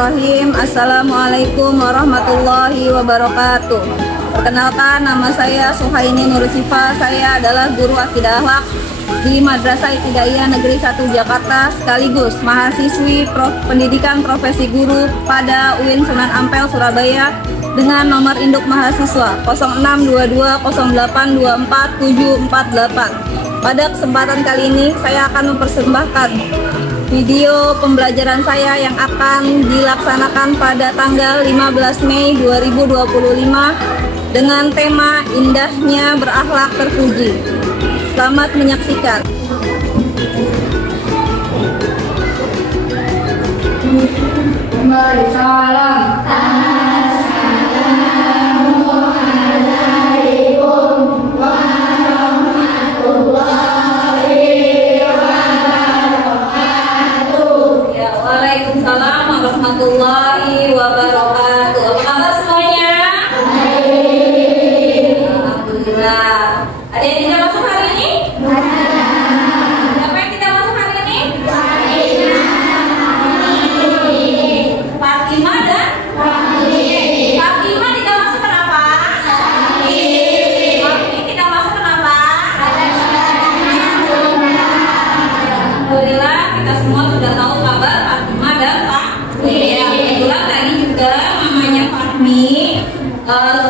Bismillahirrahmanirrahim. Assalamualaikum warahmatullahi wabarakatuh. Perkenalkan, nama saya Suhaini Nur Sifa. Saya adalah guru akidah akhlak di Madrasah Ibtidaiyah Negeri 1 Jakarta, sekaligus mahasiswi pendidikan profesi guru pada UIN Sunan Ampel Surabaya dengan nomor induk mahasiswa 0622082448. Pada kesempatan kali ini saya akan mempersembahkan video pembelajaran saya yang akan dilaksanakan pada tanggal 15 Mei 2025 dengan tema Indahnya Berakhlak Terpuji. Selamat menyaksikan. Salam. Warahmatullahi wabarakatuh. Apa kabar semuanya? Alhamdulillah. Ada yang tidak masuk hari ini? Siapa yang tidak masuk hari ini? Fatimah dan Fatimah tidak masuk kenapa? Fatimah tidak masuk kenapa? Alhamdulillah kita semua sudah tahu kabar Fatimah dan Pak. Ya, kebetulan tadi juga mamanya Fahmi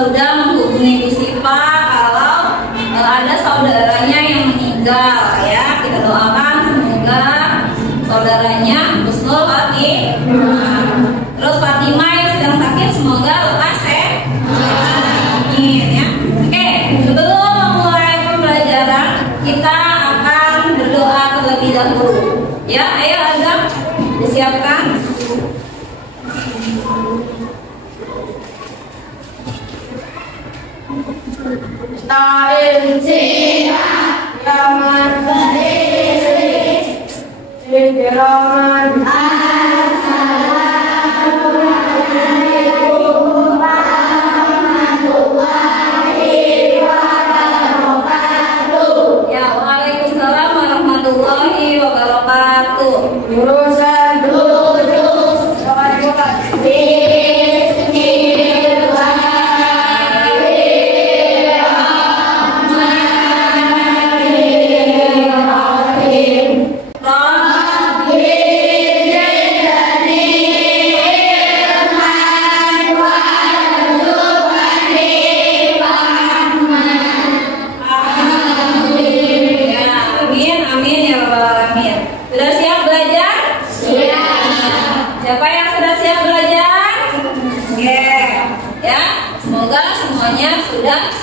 sudah menghubungi Bu Sifa kalau ada saudaranya yang meninggal ya. Kita doakan semoga saudaranya husnul khotimah. Terus Fatimah yang sedang sakit semoga lekas sehat. Amin ya. Oke, sebelum memulai pembelajaran kita akan berdoa terlebih dahulu. Ya, ayo azam disiapkan. Waalaikumsalam warahmatullahi wabarakatuh. Jurusan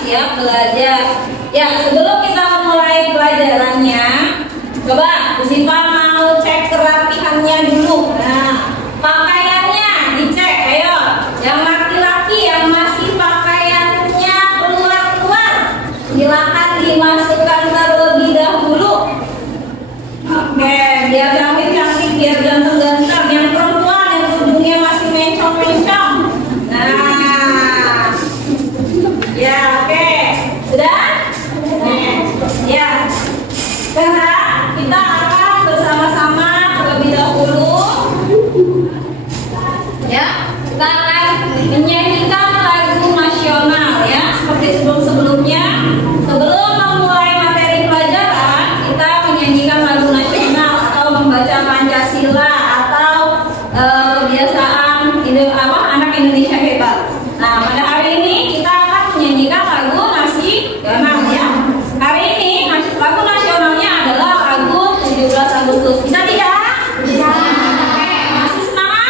siap belajar. Ya, sebelum kita memulai pelajarannya, coba Bu Sifa mau cek kerapihannya dulu. Nah, pakaiannya dicek, ayo. Yang laki-laki yang masih pakaiannya keluar-keluar, silakan dimasukkan terlebih dahulu. Oke, biar cantik-cantik, biar ganteng-ganteng. Yang perempuan yang tubuhnya masih mencong-mencong. Nah, ya. Sudah? Ya. Sekarang kita akan bersama-sama terlebih dahulu. Ya, kita akan menyanyikan lagu nasional ya, seperti sebelum-sebelumnya. Sebelum memulai materi pelajaran, kita menyanyikan lagu nasional atau membaca Pancasila atau kebiasaan anak Indonesia hebat. Nah, pada hari ini kita akan menyanyikan lagu nasional ya. Hari ini lagu nasionalnya adalah lagu 17 Agustus. Bisa tidak? Bisa. Oke, masih semangat?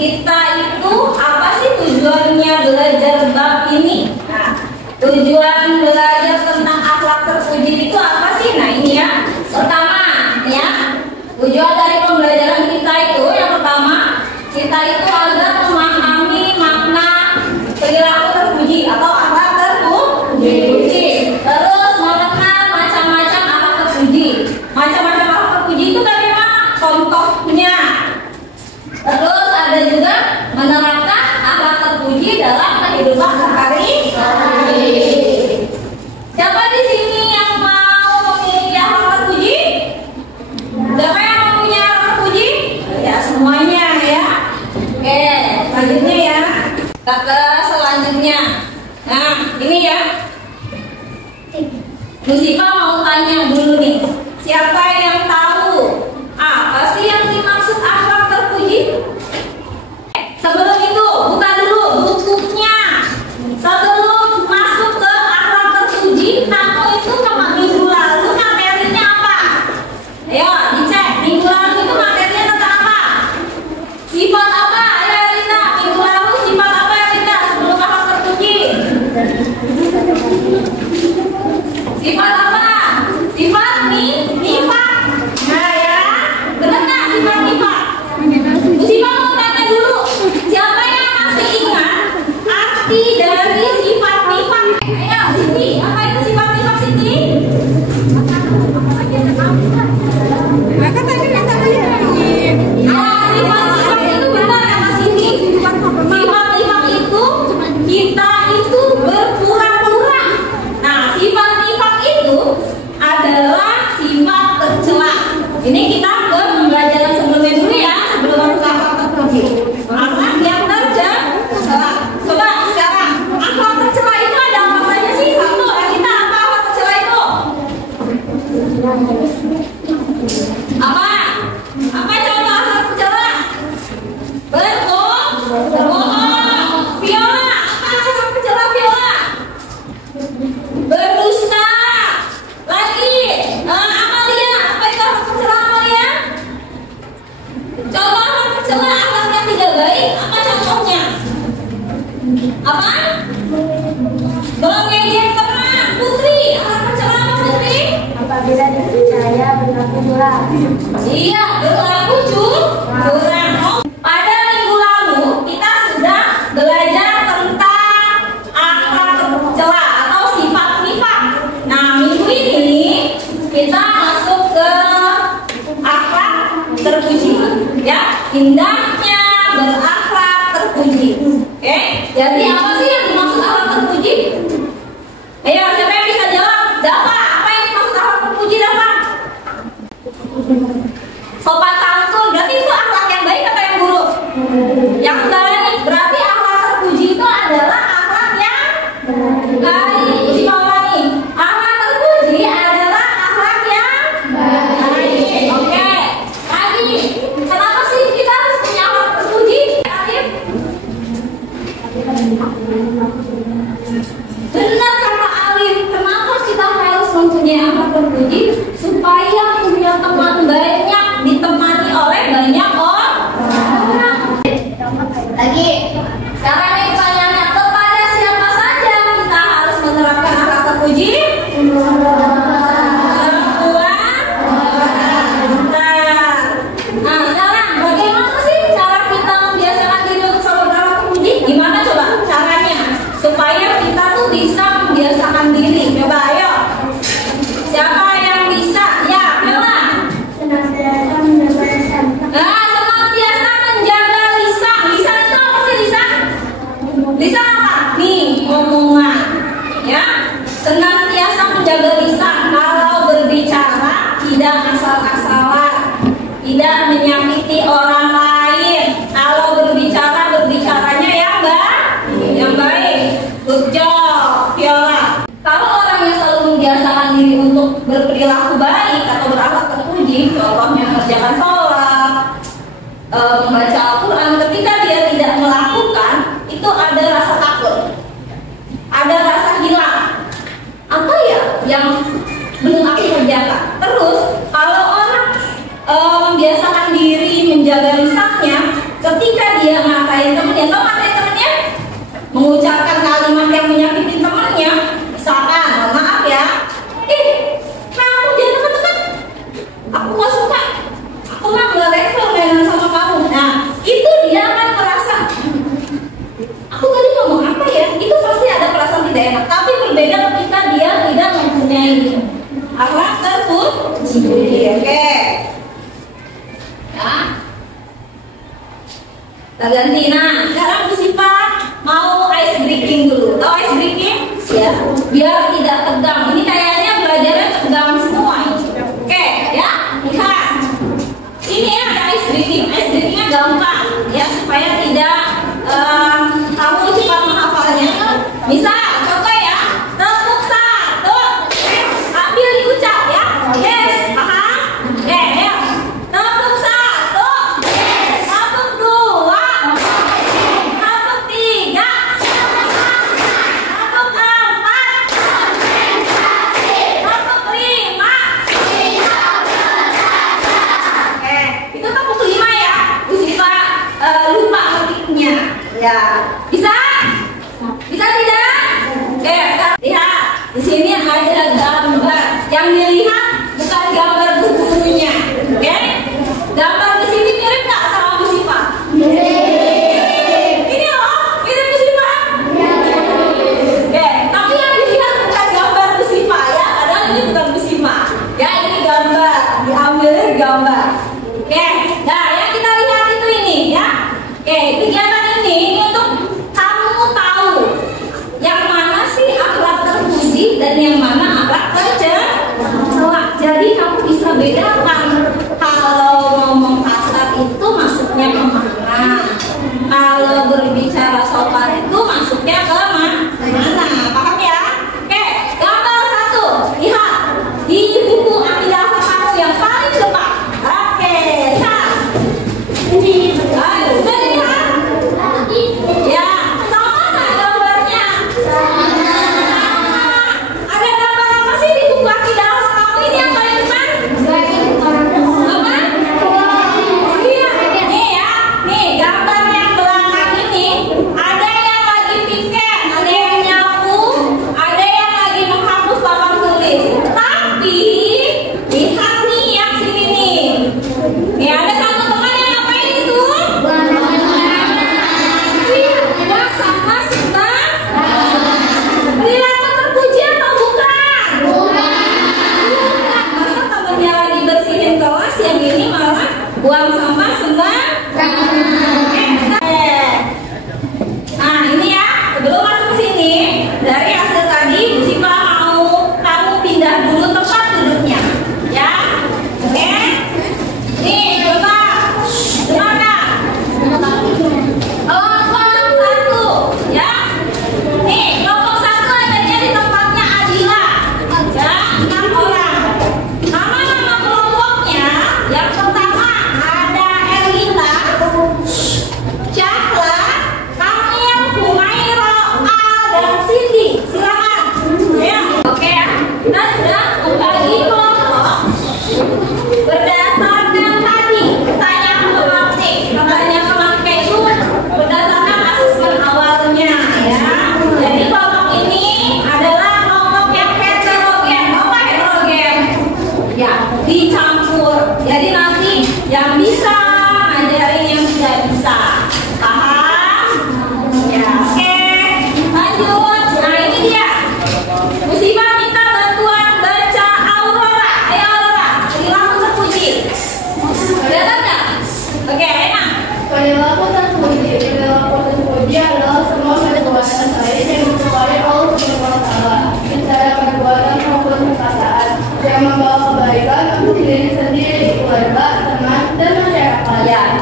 kita itu apa sih tujuannya belajar bab ini? Nah, tujuan belajar tentang akhlak terpuji itu apa sih? Nah ini ya, pertama ya, tujuan dari pembelajaran kita itu yang pertama, kita itu agar memahami makna perilaku terpuji atau akhlak terpuji. Terus mengenal macam-macam akhlak terpuji. Macam-macam akhlak terpuji itu bagaimana? Contohnya. Terus ada juga menerapkan akhlak terpuji dalam kehidupan sehari-hari. Siapa di sini yang mau memiliki akhlak terpuji? Siapa yang mau punya akhlak terpuji? Ya semuanya ya. Oke, selanjutnya ya. Ke selanjutnya. Nah, ini ya. Musifa mau tanya dulu nih. Siapa yang tahu apa sih yang dimaksud akhlak terpuji? Sebelum itu, buka dulu bukunya. Sebelum masuk ke akhlak terpuji, kamu itu minggu lalu materinya apa? Ayo dicek, minggu lalu itu materinya tentang apa? Sifat apa? Ayo Elina, minggu lalu sifat apa Elina sebelum akhlak terpuji? Sifat apa? Sifat nifak. Nah ya, benar nggak sifat nifak? Sifat mau tanya dulu, siapa yang masih ingat arti dari sifat nifak? Ayo Siti, apa itu sifat nifak Siti? Mereka tadi minta lagi. Sifat nifak itu benar ya Mas Siti. Sifat nifak itu kita itu berpura-pura. Nah, sifat nifak itu adalah sifat tercela. Ini kita ke pembelajaran sebelumnya dulu ya, sebelum masuk ke akhlak terpuji. Akhlak yang tercela. Coba sekarang, akhlak tercela itu ada apa saja sih? Satu, kita apa akhlak tercela itu? Apa? Apa contoh akhlak tercela? Berbohong. Viola, apa akhlak tercela Viola? Berdusta. Lagi Amalia, apa itu akhlak tercela Amalia? Contoh akhlak tercela, akhlak yang tidak baik, apa contohnya? Apa? Mengejek teman. Putri, akhlak tercela apa Putri? Apabila dipercaya berlaku curang. Iya, berlaku curang. Pada minggu lalu kita sudah belajar tentang akhlak tercela atau sifat nifak. Nah, minggu ini kita masuk ke akhlak terpuji. Ya, indahnya berakhlak terpuji. Oke, jadi apa sih yang dimaksud akhlak terpuji? Ayo, siapa yang bisa jawab? Dafa, apa yang dimaksud akhlak terpuji, Dafa? Sopan santun, berarti itu akhlak yang baik atau yang buruk? Yang baik, berarti akhlak terpuji itu adalah akhlak yang baik. Si Maulani, akhlak terpuji adalah akhlak yang baik. Oke, lagi, kenapa sih kita harus punya akhlak terpuji? Arif? Benar kata Alif, kenapa kita harus mempunyai akhlak terpuji? Supaya punya teman banyak, ditemani oleh banyak orang. Lagi, sekarang ini pertanyaannya, kepada siapa saja kita harus menerapkan akhlak terpuji? Semua orang. Nah, sekarang bagaimana sih cara kita membiasakan diri untuk selalu berakhlak terpuji? Gimana coba caranya? Supaya kita tuh bisa membiasakan diri. Coba ayo. Siapa yang bisa? Ya, Bella. Senantiasa menjaga lisan. Nah, senantiasa menjaga lisan. Lisan itu apa sih lisan? Lisan apa? Nih, omongan. Ya, senantiasa menjaga lisan. Kalau berbicara tidak asal-asalan, tidak menyakiti orang lain. Kalau berbicara, berbicaranya yang baik. Yang baik. Good job, Viola. Kalau orang yang selalu membiasakan diri untuk berperilaku baik atau berakhlak terpuji, contohnya mengerjakan sholat, membaca Al-Quran, ketika dia tidak melakukan, itu ada rasa takut, ada rasa hilang. Apa ya yang belum aku kerjakan? Terus kalau orang membiasakan diri menjaga lisannya, ketika dia ngatain temennya, atau ngatain temennya, mengucapkan kalimat yang menyakiti temennya, misalkan, mohon maaf ya, kamu jangan deket-deket, aku gak suka, aku mah gak level mainan sama kamu. Nah, itu dia akan merasa, aku tadi ngomong apa ya? Itu pasti ada perasaan tidak enak. Tapi berbeda ketika dia tidak mempunyai akhlak terpuji. Oke. Ya. Kita ganti. Nah, sekarang Bu Siva mau ice breaking dulu. Tahu ice breaking? Ya. Biar tidak tegang. Ini kayaknya belajarnya tegang semua. Oke, ya. Lihat. Ini ada ice breaking. Ice breakingnya gampang, ya, supaya tidak kamu cepat menghafalnya. Misal, contoh ya, tepuk satu, ambil diucap ya, yes, paham? Ya, tepuk satu, tepuk dua, tepuk tiga, tepuk empat, tepuk lima. Itu tepuk lima ya, Bu Siva lupa ngetiknya. Ya, bisa? Bisa tidak? Oke, sekarang lihat. Di sini ada gambar. Yang dilihat bukan gambar bukunya. Oke? Gambar di sini mirip nggak sama Bu Siva? Ini loh, mirip Bu Siva? Oke, tapi yang dilihat bukan gambar Bu Siva ya. Padahal ini bukan Bu Siva. Ya, ini gambar. Diambil gambar. Oke, nah yang kita lihat itu ini ya. Oke, kegiatan ini untuk kamu tahu yang mana sih akhlak terpuji dan yang mana akhlak tercela. Jadi kamu bisa bedakan kalau ngomong kasar itu masuknya ke mana, kalau berbicara sopan itu masuknya ke mana. Paham ya? Oke, gambar satu. Lihat di buku akidah kamu yang paling depan. Oke, lihat. Ini sudah dilihat? Ya, sama nggak gambarnya? Ada gambar apa sih di buku akidah kamu ini yang paling depan? Apa? Iya, nih ya, nih gambar yang belakang ini ada yang lagi piket, ada yang nyapu, ada yang lagi menghapus papan tulis. Tapi lihat nih yang sini nih. Nih ada satu teman yang ngapain itu? Buang sampah sedang perilaku terpuji atau bukan? Bukan. Masa temennya lagi bersihin kelas, yang ini malah buang sampah sedang. Nah ini ya, sebelum masuk ke sini, dari hasil tadi Bu Siva mau kamu pindah dulu tempat duduknya, ya. Oke. Nih coba, dengarkan. Kelompok satu, ya. Nih kelompok satu adanya di tempatnya Adila, ya, 6 orang. Nama-nama kelompoknya, yang pertama ada Elita, Syahla, Kamil, Humairo, Al, dan Cindy. Silakan. Ya, oke ya. Kita sudah membagi kelompok berdasarkan tadi pertanyaan pemakai. Pertanyaan pemakai itu berdasarkan asesmen awalnya ya. Jadi kelompok ini adalah kelompok yang heterogen. Apa heterogen? Ya, dicampur. Jadi nanti yang bisa ngajarin yang tidak bisa. Paham? Ya, oke. Lanjut. Nah ini dia. Bu Siva minta bantuan baca Aurora. Ayo Aurora, perilaku terpuji. Kelihatan nggak? Oke, enak. Perilaku terpuji adalah semua perbuatan baik yang disukai Allah Subhanahu wa Ta'ala, secara perbuatan maupun perkataan, yang membawa kebaikan untuk diri sendiri, keluarga, teman, dan masyarakat. Ya,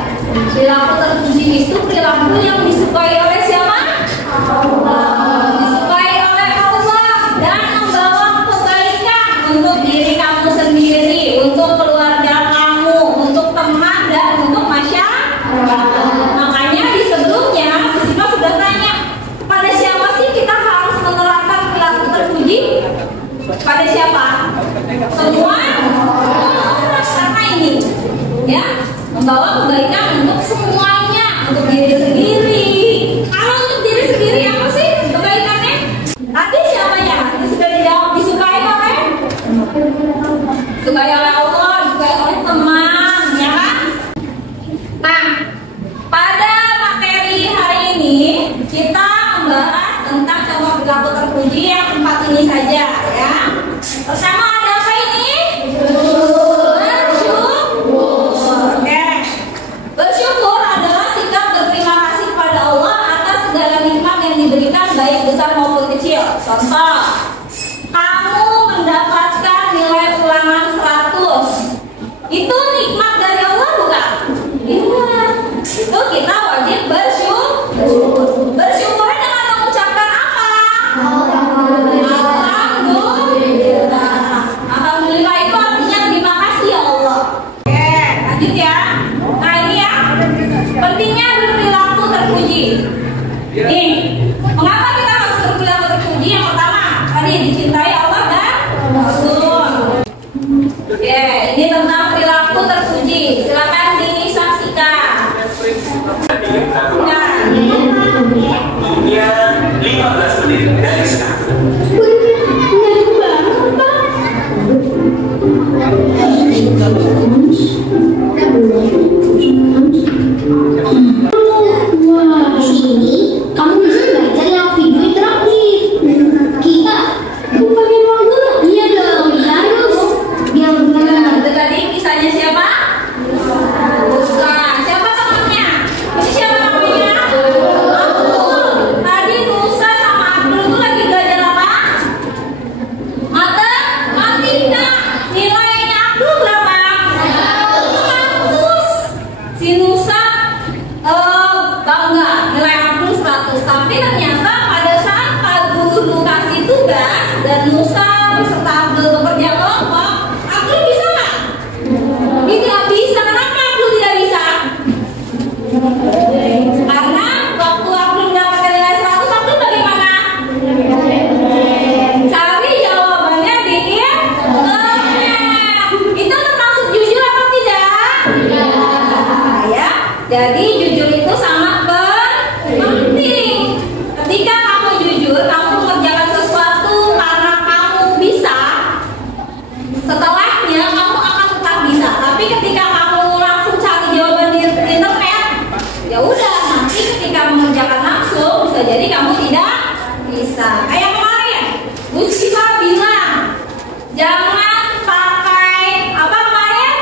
perilaku terpuji itu perilaku yang disukai oleh siapa? Allah. Disukai oleh Allah dan membawa kebaikan untuk diri kamu sendiri, untuk keluarga kamu, untuk teman dan untuk masyarakat. Makanya di sebelumnya Siva sudah tanya, pada siapa sih kita harus menerapkan perilaku terpuji? Pada siapa? Semua orang, karena ini ya membawa kebaikan untuk semuanya. untuk diri sendiri. Kalau untuk diri sendiri apa sih kebaikannya? Tadi siapa ya? Itu sudah dijawab, disukai oleh? Disukai oleh Allah, disukai oleh teman, ya kan? Nah, pada materi hari ini kita membahas tentang contoh perilaku terpuji yang empat ini saja, ya. Pertama ada apa ini? Bersyukur adalah sikap berterima kasih kepada Allah atas segala nikmat yang diberikan baik besar maupun kecil. Contoh, kamu mendapatkan nilai ulangan 100. Itu nikmat dari Allah bukan? Iya. Itu kita wajib bersyukur. Bersyukur dengan mengucapkan apa? Alhamdulillah. Alhamdulillah itu artinya terima kasih ya Allah. Oke, lanjut ya. Nah ini ya, pentingnya berperilaku terpuji. Nih, mengapa kita harus berperilaku terpuji? Yang pertama, tadi dicintai Allah dan Rasul. Oke, ini tentang perilaku terpuji. Silakan disaksikan. Nah, Dunia 15 menit dari sekarang. Kamu bisa belajar yang video interaktif. Kita pakai ruang guru. Iya dong, harus. Biar benar. itu tadi kisahnya siapa? Musa. Siapa temannya? Ini siapa namanya? Abdul. Tadi Musa sama Abdul itu lagi belajar apa? Matematika. Nilainya Abdul berapa? 100. Si Musa bangga nilai Abdul 100. Tapi ternyata pada saat Pak Guru kasih tugas dan Musa beserta Abdul bekerja kelompok, Abdul bisa nggak? Dia nggak bisa. Kenapa Abdul tidak bisa? Karena waktu Abdul mendapatkan nilai 100, Abdul bagaimana? Cari jawabannya di internet. Itu termasuk jujur apa tidak? Ya. Jadi jujur itu sangat penting. Ketika kamu jujur, kamu mengerjakan sesuatu karena kamu bisa, setelahnya kamu akan tetap bisa. Tapi ketika kamu langsung cari jawaban di internet, ya udah, nanti ketika mengerjakan langsung bisa jadi kamu tidak bisa. Kayak kemarin Bu Siva bilang jangan pakai apa kemarin?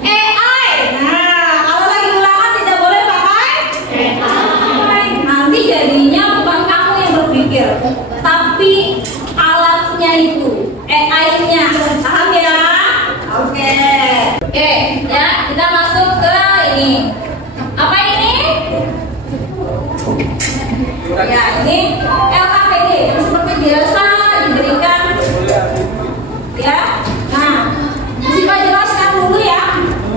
AI. Nah, kalau lagi ulangan tidak boleh pakai AI. Nanti jadinya bukan kamu yang berpikir, tapi alatnya itu, AI-nya. Paham ya? Oke. Oke, ya, kita masuk ke ini. Apa ini? Ya, ini LKPD yang seperti biasa diberikan. Ya. Nah, Siva jelaskan dulu ya.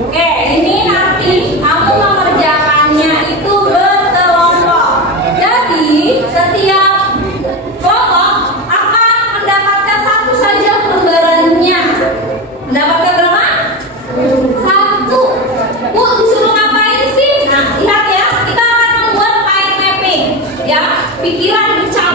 Oke, ini nanti kamu mengerjakannya itu berkelompok. Jadi setiap kelompok akan mendapatkan satu saja pembarannya. Mendapatkan berapa? Satu. Bu, disuruh ngapain sih? Nah, lihat ya, kita akan membuat mind mapping. Ya, pikiran bercampur.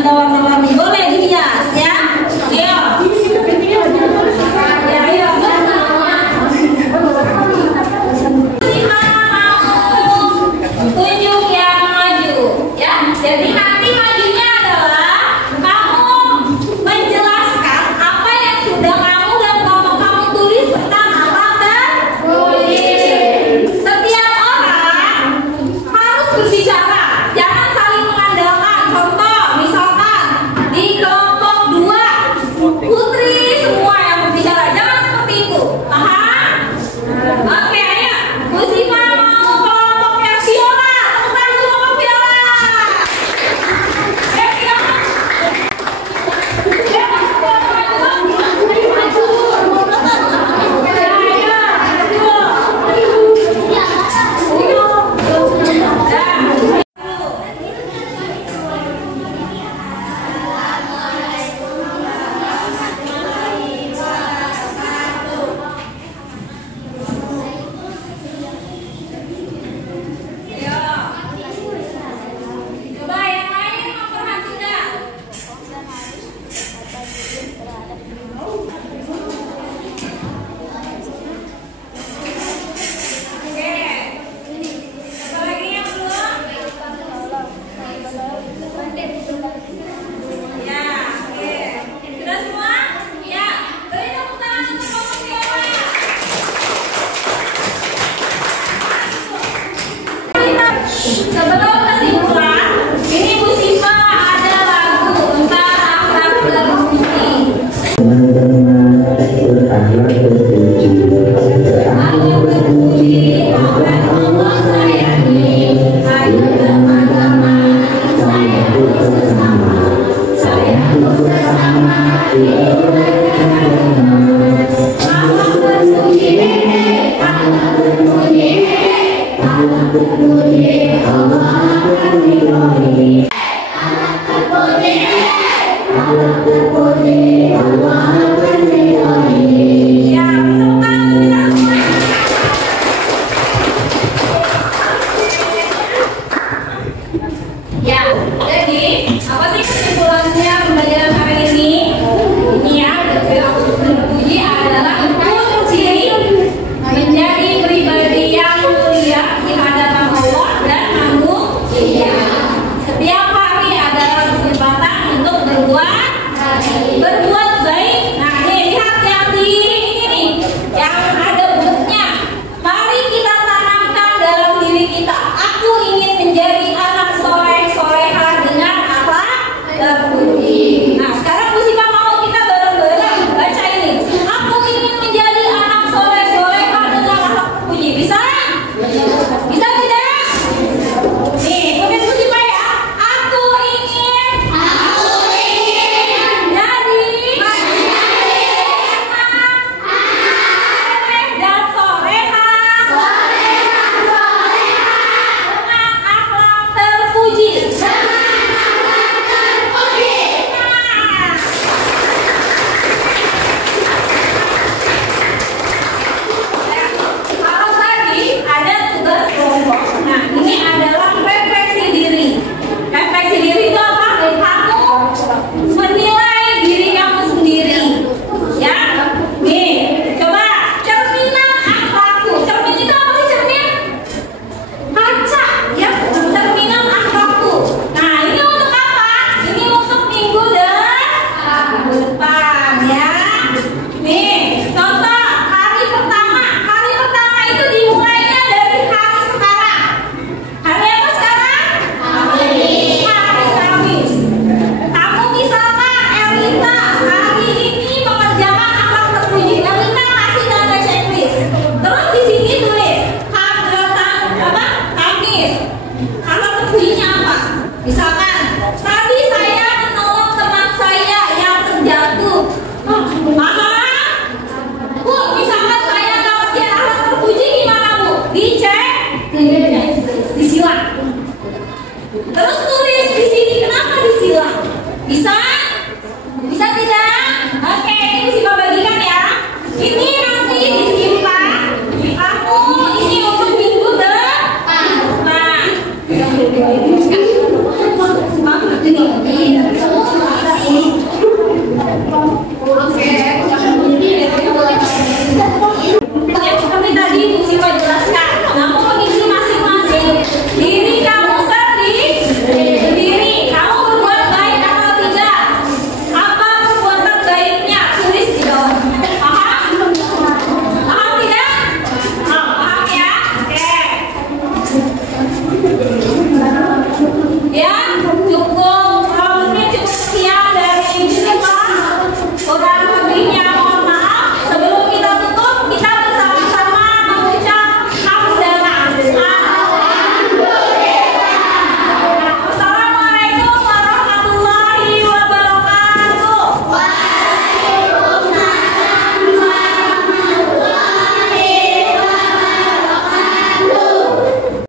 ada warna-warni. Boleh dihias ya. Ayo. Tunjuk yang maju ya. Jadi nanti majunya adalah kamu menjelaskan apa yang sudah kamu dan kelompok kamu tulis tentang alam dan budi. Setiap orang harus berbicara, jangan saling mengandalkan. Contoh, misalkan di kelompok 2 putri semua yang berbicara, jangan seperti itu. Paham? Oke, ayo. Bu Siva mau kelompoknya Viola. Tepuk tangan dulu untuk Viola. Coba yang lain memperhatikan. Oke. Apa lagi yang belum? Ya, oke. Sudah semua? Ya. Beri tepuk tangan untuk kelompok Viola. Sebelum kesimpulan, ini Bu Siva ada lagu tentang akhlak berpuji. Akhlak berpuji, akhlak Allah sayangi. Ayo bersama-sama, sayang bersama, sayang bersama, akhlak berpuji, akhlak berpuji, akhlak berpuji, Allah akan diridhoi. Akhlak berpuji, akhlak berpuji, Allah akan diridhoi. Ya, tepuk tangan untuk kita semua. Ya, jadi apa sih kesimpulannya pembelajaran hari ini? Ini ya, berpuji adalah kunci menjadi pribadi yang mulia di hadapan Allah dan manusia. Setiap hari adalah kesempatan untuk berbuat